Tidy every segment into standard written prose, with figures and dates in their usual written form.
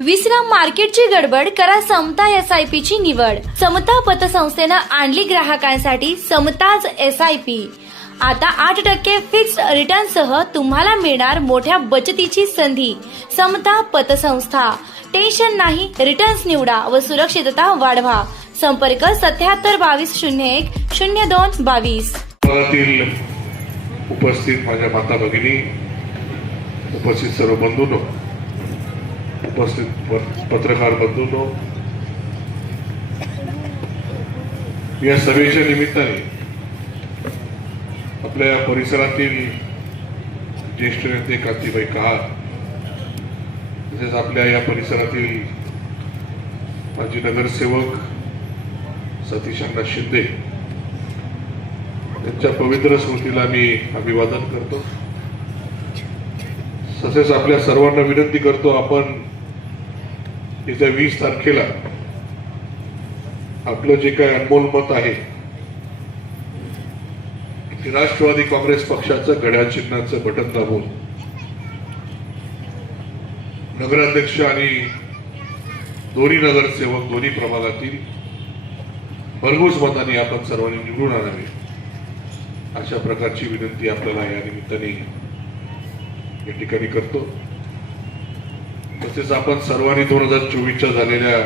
विश्राम मार्केटची गडबड करा समता SIP ची निवड. समता पतसंस्थेनं आणली ग्राहकांसाठी समताज SIP. आता 8% फिक्स्ड रिटर्न सह तुम्हाला मिळणार मोठ्या बचतीची संधी. समता पतसंस्था. टेन्शन नाही, रिटर्न्स निवडा व सुरक्षितता वाढवा. संपर्क 7722010222. उपस्थित माझ्या माता भगिनी, उपस्थित सर्व बंधूंनो, उपस्थित पत्रकार बंधूंनो, या सभेच्या निमित्ताने आपल्या परिसरातील ज्येष्ठ नेते कांतीबाई कहार, तसेच आपल्या या परिसरातील माजी नगरसेवक सतीश अण्णा शिंदे त्यांच्या पवित्र स्मृतीला मी अभिवादन करतो. तसेच आपल्या सर्वांना विनंती करतो, आपण येत्या 20 तारखेला आपलं जे काही अनमोल मत आहे ते राष्ट्रवादी काँग्रेस पक्षाचं घड्याळ चिन्हाचं बटन दाबून नगराध्यक्ष आणि दोन्ही नगरसेवक दोन्ही प्रभागातील भरघोस मतांनी आपण सर्वांनी निवडून आणावे, अशा प्रकारची विनंती आपल्याला या निमित्ताने या ठिकाणी करतो. तसेच आपण सर्वांनी 2024च्या झालेल्या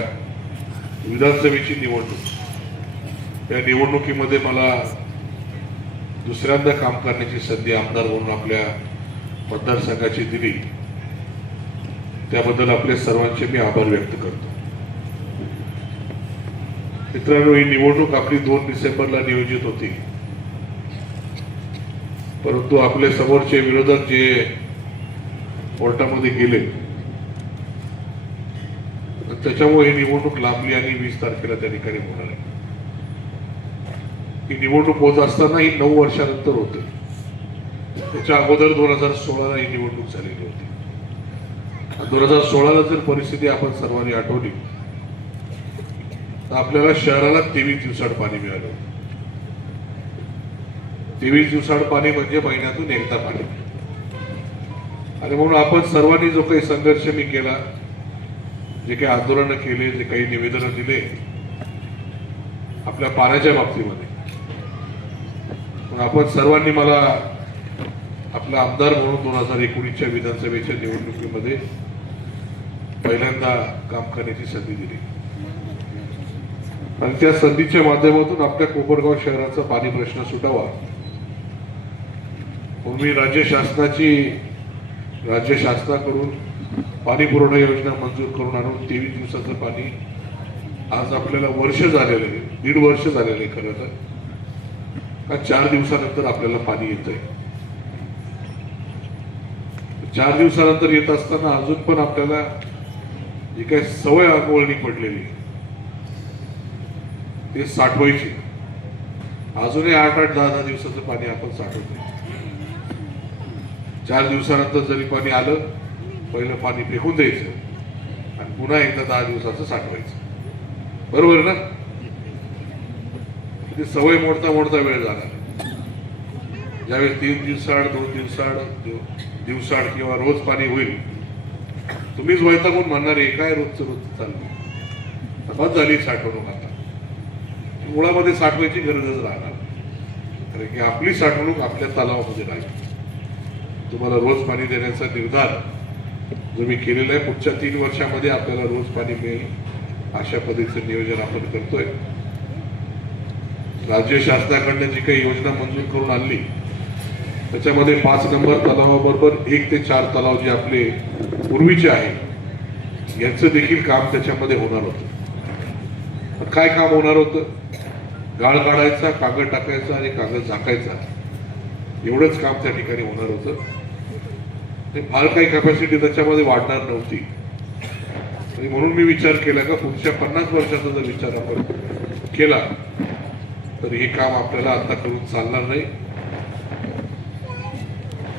विधानसभेची निवडणूक, या निवडणुकीमध्ये मला दुसऱ्यांदा काम करण्याची संधी आमदार म्हणून आपल्या मतदारसंघाची दिली, त्याबद्दल आपल्या सर्वांचे मी आभार व्यक्त करतो. मित्रांनो, ही निवडणूक आपली 2 डिसेंबरला नियोजित होती, परंतु आपल्या समोरचे विरोधक जे कोर्टामध्ये गेले त्याच्यामुळे ही निवडणूक लांबली आणि 20 तारखेला त्या ठिकाणी होणार आहे. ही निवडणूक होत असताना ही 9 वर्षानंतर होते. त्याच्या अगोदर 2016ला ही निवडणूक झालेली होती. 2016ला जर परिस्थिती आपण सर्वांनी आठवली तर आपल्याला शहराला 23 दिवसाड पाणी मिळालं. 23 दिवसाड पाणी म्हणजे महिन्यातून एकदा पाणी. आणि म्हणून आपण सर्वांनी जो काही संघर्ष मी केला, जे काही आंदोलनं केले, जे काही निवेदनं दिले आपल्या पाण्याच्या बाबतीमध्ये, आपण सर्वांनी मला आपला आमदार म्हणून 2019च्या विधानसभेच्या निवडणुकीमध्ये पहिल्यांदा काम करण्याची संधी दिली. आणि त्या संधीच्या माध्यमातून आपल्या कोपरगाव शहराचा पाणी प्रश्न सुटावा म्हणून मी राज्य शासनाकडून पाणी पुरवठा योजना मंजूर करून आणून 23 दिवसाचं पाणी आज आपल्याला वर्ष झालेलं आहे, 1.5 वर्ष झालेलं आहे खरं तर, का 4 दिवसानंतर आपल्याला पाणी येत आहे. 4 दिवसानंतर येत असताना अजून पण आपल्याला जी काही सवय अंगवळणी पडलेली ते साठवायची. अजूनही 8-8, 10-10 दिवसाचं पाणी आपण साठवतो. 4 दिवसानंतर जरी पाणी आलं, पहिलं पाणी फेकून द्यायचं आणि पुन्हा एकदा 10 दिवसाचं साठवायचं. बरोबर ना? ती सवय मोडता मोडता वेळ जाणार. ज्यावेळेस 3 दिवसाआड, 2 दिवसाआड किंवा रोज पाणी होईल, तुम्हीच वैतागून म्हणणार आहे काय रोजचं चाललं, बस झाली साठवणूक. आता मुळामध्ये साठवायची गरजच राहणार, कारण की आपली साठवणूक आपल्या तलावामध्ये राहील. तुम्हाला रोज पाणी देण्याचा निर्धार जो मी केलेला आहे, पुढच्या 3 वर्षामध्ये आपल्याला रोज पाणी मिळेल अशा पद्धतीचं नियोजन आपण करतोय. राज्य शासनाकडनं जी काही योजना मंजूर करून आणली त्याच्यामध्ये 5 नंबर तलावाबरोबर 1 ते 4 तलाव जे आपले पूर्वीचे आहे यांचं देखील काम त्याच्यामध्ये होणार होतं. पण काय काम होणार होतं? गाळ काढायचा, कागद टाकायचा आणि कागद झाकायचा, एवढंच काम त्या ठिकाणी होणार होतं. फार काही कॅपॅसिटी त्याच्यामध्ये वाढणार नव्हती. आणि म्हणून मी विचार केला का पुढच्या 50 वर्षाचा जर विचार आपण केला तर हे काम आपल्याला आता करून चालणार नाही.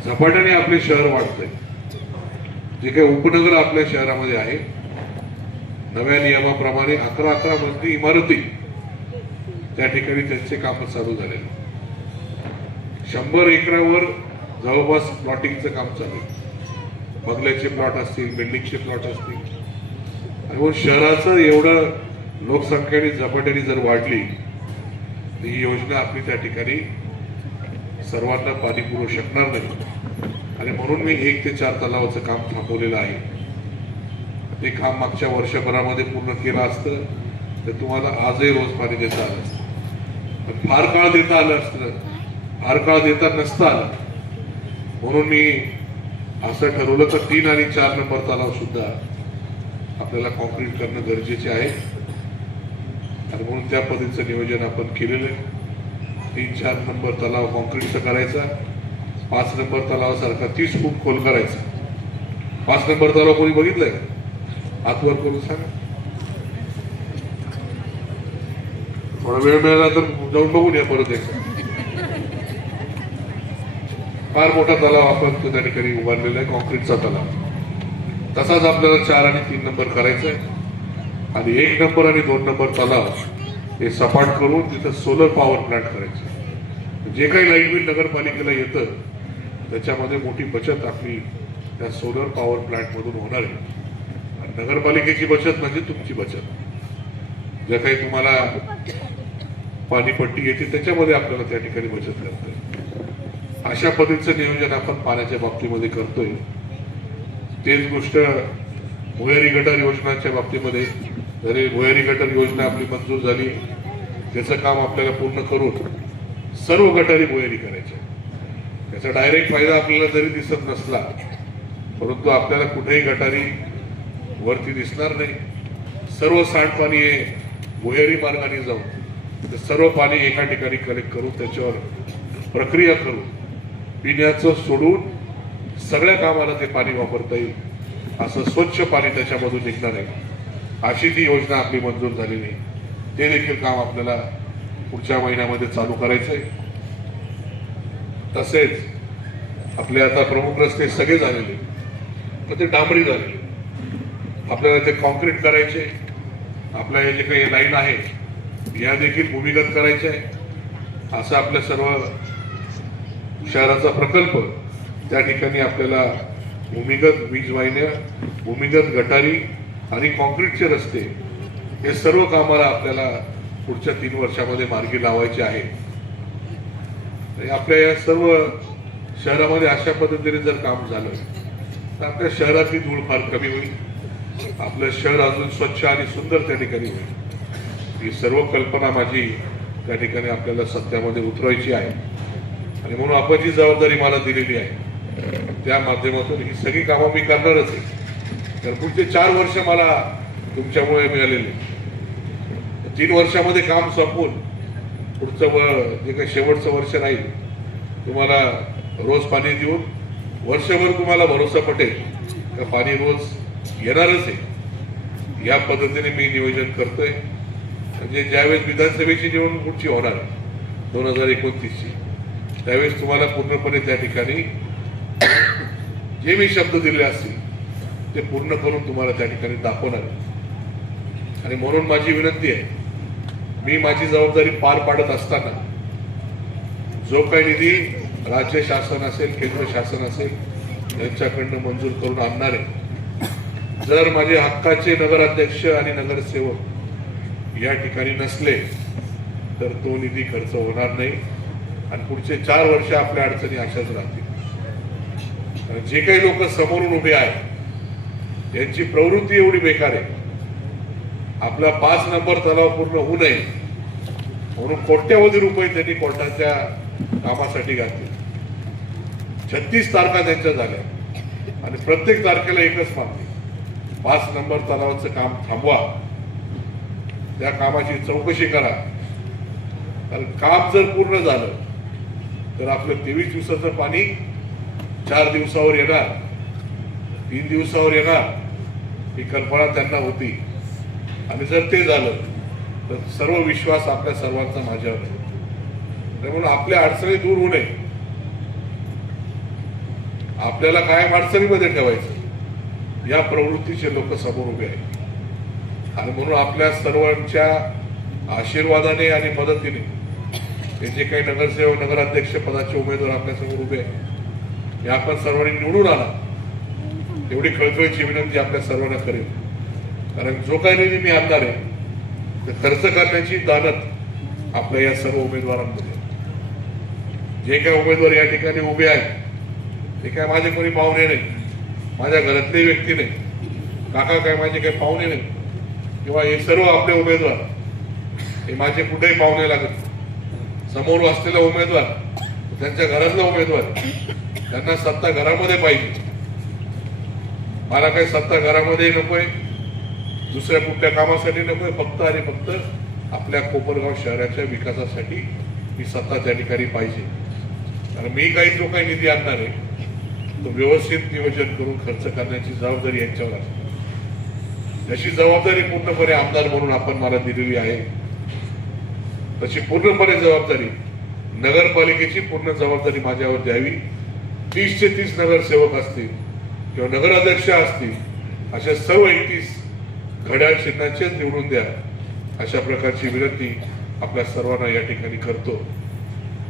झपाट्याने आपले शहर वाढतंय. जे काही उपनगर आपल्या शहरामध्ये आहे, नव्या नियमाप्रमाणे 11 मजली इमारती त्या ठिकाणी त्यांचे काम चालू झाले. 100 एकरावर जवळपास प्लॉटिंगचं काम चालू आहे. बंगल्याचे प्लॉट असतील, बिल्डिंगचे प्लॉट असतील, आणि मग शहराचं एवढं लोकसंख्येने झपाट्याने जर वाढली तर ही योजना आपली त्या ठिकाणी सर्वांना पाणी पुरवू शकणार नाही. आणि म्हणून मी 1 ते 4 तलावाचं काम थांबवलेलं आहे. ते काम मागच्या वर्षभरामध्ये पूर्ण केलं असतं तर तुम्हाला आजही रोज पाणी देता आलं असतं. पण फार काळ देता आलं असतं, फार काळ देता नसतं आलं. म्हणून मी असं ठरवलं तर 3 आणि 4 नंबर तलाव सुद्धा आपल्याला कॉन्क्रीट करणं गरजेचे आहे. आणि म्हणून त्या पद्धतीचं नियोजन आपण केलेलं आहे. 3-4 नंबर तलाव कॉन्क्रीटचा करायचा, 5 नंबर तलावासारखा 30 फूट खोल करायचा. 5 नंबर तलाव कोणी बघितलंय का? हातवर करून सांगा. थोडा वेळ मिळाला तर जाऊन बघून या परत एकदा. फार मोठा तलाव आपण त्या ठिकाणी उभारलेला आहे, कॉन्क्रीटचा तलाव. तसाच आपल्याला 4 आणि 3 नंबर करायचा आहे. आणि 1 नंबर आणि 2 नंबर तलाव हे सपाट करून तिथं सोलर पॉवर प्लांट करायचं. जे काही लाईट बिल नगरपालिकेला येतं त्याच्यामध्ये मोठी बचत आपली त्या सोलर पॉवर प्लांट मधून होणार आहे. आणि नगरपालिकेची बचत म्हणजे तुमची बचत. जे काही तुम्हाला पाणीपट्टी येते त्याच्यामध्ये आपल्याला त्या ठिकाणी बचत करता येईल. अशा पद्धतीचं नियोजन आपण पाण्याच्या बाबतीमध्ये करतोय. तेच गोष्ट भुयारी गटार योजनाच्या बाबतीमध्ये, जरी भुयारी गटार योजना आपली मंजूर झाली, त्याचं काम आपल्याला पूर्ण करून सर्व गटारी भुयारी करायच्या. त्याचा डायरेक्ट फायदा आपल्याला जरी दिसत नसला परंतु आपल्याला कुठेही गटारी वरती दिसणार नाही. सर्व सांडपाणी हे भुयारी मार्गाने जाऊन ते सर्व पाणी एका ठिकाणी कलेक्ट करून त्याच्यावर प्रक्रिया करून पिण्याचं सोडून सगळ्या कामाला ते पाणी वापरता येईल असं स्वच्छ पाणी त्याच्यामधून निघणार आहे. अशी ती योजना आपली मंजूर झालेली आहे. ते देखील काम आपल्याला पुढच्या महिन्यामध्ये चालू करायचं आहे. तसेच आपले आता प्रमुख रस्ते सगळे झालेले, तर ते डांबरी झालेले. आपल्याला ते कॉन्क्रीट करायचे. आपल्या हे जे काही लाईन आहे या देखील भूमिगत करायचे आहे. असा आपल्या सर्व शहराचा प्रकल्प त्या ठिकाणी आपल्याला भूमिगत वीज वाहिन्या, भूमिगत गटारी आणि कॉन्क्रीटचे रस्ते हे सर्व कामाला आपल्याला पुढच्या 3 वर्षामध्ये मार्गी लावायचे आहे. आपल्या या सर्व शहरामध्ये अशा पद्धतीने जर काम झालं तर आपल्या शहरातली धूळ फार कमी होईल. आपलं शहर अजून स्वच्छ आणि सुंदर त्या ठिकाणी होईल. ही सर्व कल्पना माझी त्या ठिकाणी आपल्याला सत्यामध्ये उतरवायची आहे. आणि म्हणून आपण जी जबाबदारी मला दिलेली आहे त्या माध्यमातून ही सगळी कामं मी करणारच आहे. तर पुढचे 4 वर्ष मला तुमच्यामुळे मिळालेले. 3 वर्षामध्ये काम संपवून पुढचं जे काही शेवटचं वर्ष राहील तुम्हाला रोज पाणी देऊन वर्षभर तुम्हाला भरोसा पटेल का पाणी रोज येणारच आहे. या पद्धतीने मी नियोजन करतोय. म्हणजे ज्यावेळेस विधानसभेची निवडणूक पुढची होणार 2029ची त्यावेळेस तुम्हाला पूर्णपणे त्या ठिकाणी जे मी शब्द दिले असतील ते पूर्ण करून तुम्हाला त्या ठिकाणी दाखवणार. आणि म्हणून माझी विनंती आहे, मी माझी जबाबदारी पार पाडत असताना जो काही निधी राज्य शासन असेल, केंद्र शासन असेल यांच्याकडनं मंजूर करून आणणार आहे. जर माझे हक्काचे नगराध्यक्ष आणि नगरसेवक या ठिकाणी नसले तर तो निधी खर्च होणार नाही. आणि पुढचे 4 वर्ष आपल्या अडचणी अशाच राहतील. जे काही लोक समोरून उभे आहेत त्यांची प्रवृत्ती एवढी बेकार आहे. आपला 5 नंबर तलाव पूर्ण होऊ नये म्हणून कोट्यवधी रुपये त्यांनी कोर्टाच्या कामासाठी घातले. 36 तारखा त्यांच्या झाल्या आणि प्रत्येक तारखेला एकच मागणी, 5 नंबर तलावाचं काम थांबवा, त्या कामाची चौकशी करा. कारण काम जर पूर्ण झालं तर आपलं 23 दिवसाचं पाणी 4 दिवसावर येणार, 3 दिवसावर येणार ही कल्पना त्यांना होती. आणि जर ते झालं तर सर्व विश्वास आपल्या सर्वांचा माझ्यावर आहे. म्हणून आपल्या अडचणी दूर होऊ नये, आपल्याला कायम अडचणीमध्ये ठेवायचं या प्रवृत्तीचे लोक समोर उभे आहेत. आणि म्हणून आपल्या सर्वांच्या आशीर्वादाने आणि मदतीने हे जे काही नगरसेवक नगराध्यक्ष पदाचे उमेदवार आपल्या समोर उभे आहेत हे आपण सर्वांनी निवडून आणा एवढी खळखळीची विनंती आपल्या सर्वांना करेल. कारण जो काही निधी मी आणणार आहे तर खर्च करण्याची दानत आपल्या या सर्व उमेदवारांमध्ये. जे काही उमेदवार या ठिकाणी उभे आहेत ते काय माझे कोणी पाहुणे नाही, माझ्या घरातले व्यक्ती नाही, काका काय माझे काही पाहुणे नाही, किंवा हे सर्व आपले उमेदवार हे माझे कुठेही पाहुणे लागत. समोर असलेला उमेदवार त्यांच्या घरातला उमेदवार, त्यांना सत्ता घरामध्ये पाहिजे. मला काही सत्ता घरामध्ये नकोय, दुसऱ्या कुठल्या कामासाठी नकोय, फक्त आणि फक्त आपल्या कोपरगाव शहराच्या विकासासाठी ही सत्ता त्या ठिकाणी पाहिजे. कारण मी काही जो काही निधी आणणार आहे तो व्यवस्थित नियोजन करून खर्च करण्याची जबाबदारी यांच्यावर असते. त्याची जबाबदारी पूर्णपणे आमदार म्हणून आपण मला दिलेली आहे, तशी पूर्णपणे जबाबदारी नगरपालिकेची पूर्ण जबाबदारी माझ्यावर द्यावी. 30 ते 30 नगरसेवक असतील किंवा नगराध्यक्ष असतील, अशा सर्व 31 घड्याळ चिन्हाचेच निवडून द्या, अशा प्रकारची विनंती आपल्या सर्वांना या ठिकाणी करतो.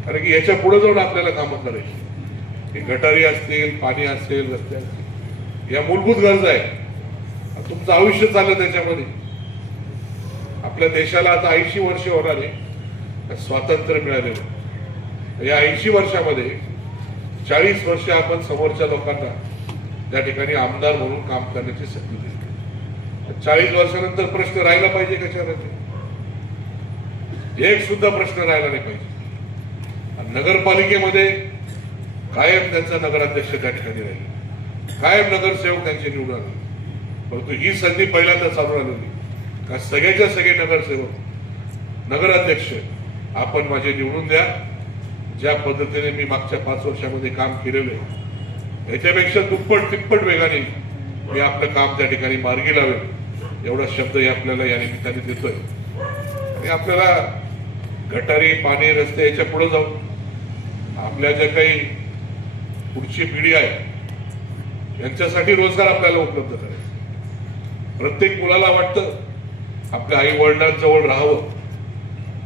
कारण की याच्या पुढे जाऊन आपल्याला कामं करायची. हे गटारी असतील, पाणी असेल, रस्ते असतील, या मूलभूत गरजा आहेत. तुमचं आयुष्य चाललं त्याच्यामध्ये. आपल्या देशाला आता 80 वर्ष होणार आहे स्वातंत्र्य मिळालेलं. या 80 वर्षामध्ये 40 वर्ष आपण समोरच्या लोकांना त्या ठिकाणी आमदार म्हणून काम करण्याची संधी दिली. 40 वर्षानंतर प्रश्न राहिला पाहिजे कशावरती? एक सुद्धा प्रश्न राहिला नाही पाहिजे. नगरपालिकेमध्ये कायम त्यांचा नगराध्यक्ष त्या ठिकाणी राहील, कायम नगरसेवक त्यांचे निवडून आले. परंतु ही संधी पहिल्यांदा चालू आलेली का सगळ्याच्या सगळे नगरसेवक, नगराध्यक्ष आपण माझे निवडून द्या. ज्या पद्धतीने मी मागच्या 5 वर्षामध्ये काम केलेलं आहे याच्यापेक्षा दुप्पट तिप्पट वेगाने मी आपलं काम त्या ठिकाणी मार्गी लावेल, एवढा शब्द आपल्याला या निमित्ताने देतोय. आणि आपल्याला गटारी, पाणी, रस्ते याच्या पुढे जाऊन आपल्या ज्या काही पुढची पिढी आहे यांच्यासाठी रोजगार आपल्याला उपलब्ध करायचा. प्रत्येक मुलाला वाटतं आपल्या आई वडिलांजवळ राहावं,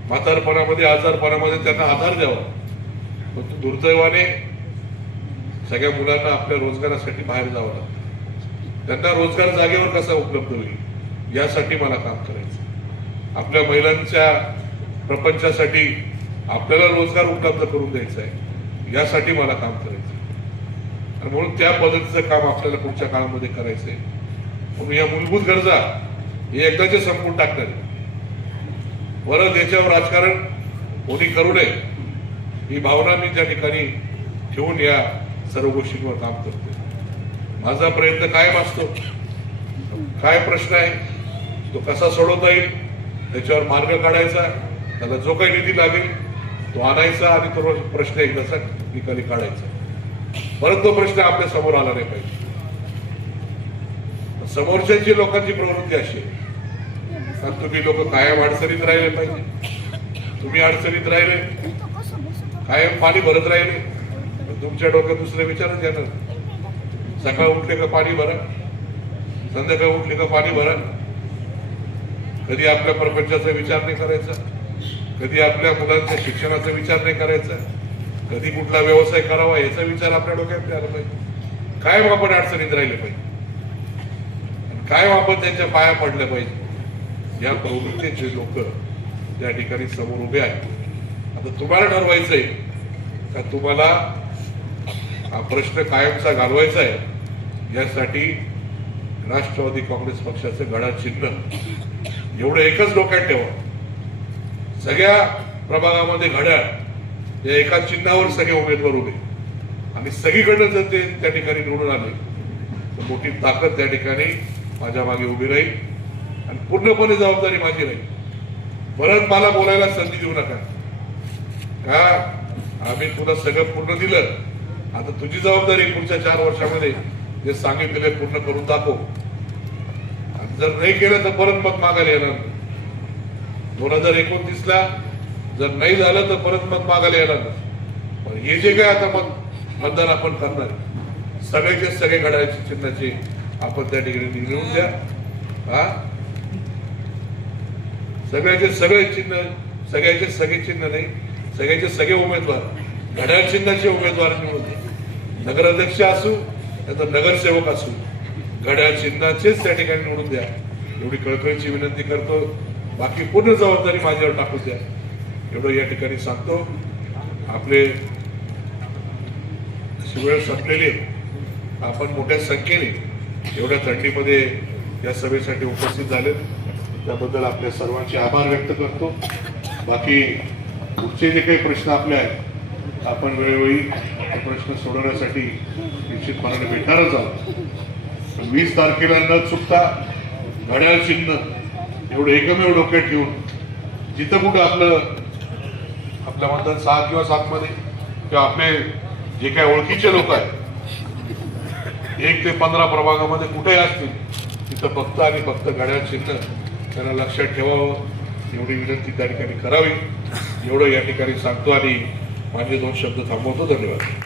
म्हातारपणामध्ये, आजारपणामध्ये त्यांना आधार द्यावा. पण दुर्दैवाने सगळ्या मुलांना आपल्या रोजगारासाठी बाहेर जावं लागतं. त्यांना रोजगार जागेवर कसा उपलब्ध होईल यासाठी मला काम करायचं. आपल्या महिलांच्या प्रपंचासाठी आपल्याला रोजगार उपलब्ध करून द्यायचा आहे, यासाठी मला काम करायचं. आणि म्हणून त्या पद्धतीचं काम आपल्याला पुढच्या काळामध्ये करायचंय. म्हणून या मूलभूत गरजा हे एकदाचे संपून टाकणार. परत याच्यावर राजकारण कोणी करू नये ही भावना मी त्या ठिकाणी ठेवून या सर्व गोष्टींवर काम करतो. माझा प्रयत्न कायम असतो. काय प्रश्न आहे तो कसा सोडवता येईल त्याच्यावर मार्ग काढायचा, त्याला जो काही निधी लागेल तो आणायचा आणि तो प्रश्न एकदाचा निकाली काढायचा. परत तो प्रश्न आपल्या समोर आला नाही पाहिजे. समोरच्याची लोकांची प्रवृत्ती अशी आहे, तुम्ही लोक कायम अडचणीत राहिले पाहिजे, तुम्ही अडचणीत राहिले, कायम पाणी भरत राहिले, तुमच्या डोक्यात दुसरे विचारच येणार. सकाळ उठले का पाणी भरा, संध्याकाळ उठले का पाणी भरा. कधी आपल्या प्रपंचाचा विचार नाही करायचा, कधी आपल्या मुलांच्या शिक्षणाचा विचार नाही करायचा, कधी कुठला व्यवसाय करावा याचा विचार आपल्या डोक्यात आला पाहिजे. कायम आपण अडचणीत राहिले पाहिजे, कायम आपण त्यांच्या पाया पडल्या पाहिजे. या प्रवृत्तीचे लोक त्या ठिकाणी समोर उभे आहेत. आता तुम्हाला ठरवायचंय का तुम्हाला हा प्रश्न कायमचा घालवायचा आहे. यासाठी राष्ट्रवादी काँग्रेस पक्षाचं घड्याळ चिन्ह एवढं एकच डोक्यात ठेवा. सगळ्या प्रभागामध्ये घड्याळ या एका चिन्हावर सगळे उमेदवार उभे आणि सगळीकडनं जर ते त्या ठिकाणी निवडून आले तर मोठी ताकद त्या ठिकाणी माझ्या मागे उभी राहील आणि पूर्णपणे जबाबदारी माझी राहील. परत मला बोलायला संधी देऊ नका का आम्ही तुला सगळं पूर्ण दिलं, आता तुझी जबाबदारी पुढच्या 4 वर्षामध्ये जे सांगितलेले पूर्ण करून दाखव. जर नाही केलं तर परत मत मागायला येणार. 2029ला जर नाही झालं तर परत मत मागायला येणार. पण हे जे काय आता मतदान आपण करणार सगळ्याचे सगळे घड्याळाचे चिन्हाचे आपण त्या ठिकाणी निवडून द्या. हा सगळ्याचे सगळे चिन्ह, सगळ्याचे सगळे चिन्ह नाही, सगळ्याचे सगळे उमेदवार घड्याळ चिन्हाचे उमेदवार निवडून द्या. नगराध्यक्ष असू तर नगरसेवक असू घड्याळ चिन्हाचेच त्या ठिकाणी निवडून द्या. एवढी कळकळीची विनंती करतो. बाकी पूर्ण जबाबदारी माझ्यावर टाकू द्या एवढं या ठिकाणी सांगतो. आपले वेळ संपलेली आहे. आपण मोठ्या संख्येने एवढ्या थंडीमध्ये या सभेसाठी उपस्थित झाले त्याबद्दल आपल्या सर्वांचे आभार व्यक्त करतो. बाकी पुढचे जे काही प्रश्न आपले आहेत आपण वेळोवेळी ते प्रश्न सोडवण्यासाठी निश्चितपणाने भेटणारच आहोत. 20 तारखेला न चुकता घड्याळ चिन्ह एवढं एकमेव डोक्यात ठेवून जिथं कुठं आपल्या मतदान 6 किंवा 7 मध्ये किंवा आपले जे काही ओळखीचे लोक आहेत 1 ते 15 प्रभागामध्ये कुठेही असतील तिथं फक्त आणि फक्त घड्याळ चिन्ह त्यांना लक्षात ठेवावं एवढी विनंती त्या ठिकाणी करावी एवढं या ठिकाणी सांगतो आणि माझे 2 शब्द थांबवतो. धन्यवाद.